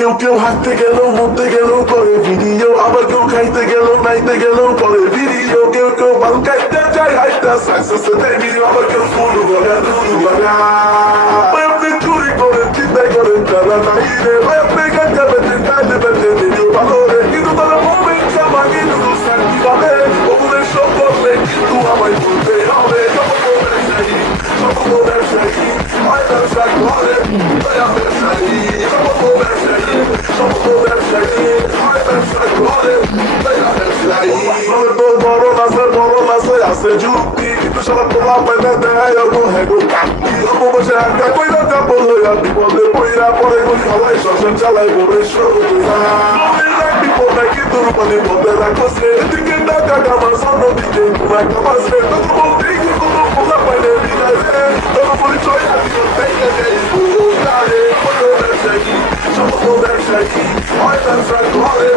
কেউ কেউ হাঁটতে গেল মরতে গেল করে ভিডিও, আবার কেউ খাইতে গেল নাইতে গেল করে ভিডিও, কেউ কেউ বাল খাইতে যায় হাইটা সাকসেসে দেয় ভিডিও, আবার কেউ ফুলু বলে দুলু বাগা। আপনি চুরি করেন চিন্তাই করেন তারা নাই রে ভাই, আপনি গাঞ্জা বেচেন খাইতে বেচেন ভিডিও ভালো রে, কিন্তু তারা মোমেন্ট সামাগি নুডু শান্তি পাবে ওগুলো সব করলে কিন্তু আমায় বলতে হবে। সব ব্যবসায়ী হয় ব্যবসা করে ব্যবসায়ী, বড় নাচে আছে যুক্তি, কিন্তু সবার তোলা পাইলে দেয় হেগো কাকি বসে একটা কইরা কাপড় লইয়া বিপদে পইরা পরে গুলি হলাই শ্মশান চালাই বলে বিপদে কিন্তু রূপালি বলতে রাখছে এদিকে টাকা কামার স্বর্ণ দিকে ঘুমায় কামাছে তখন বলতে কি কোনো পোলা পাইলে দিলাইছে তখন পরিচয় আদিও দেখে ব্যবসায়ী হয় ব্যবসা করে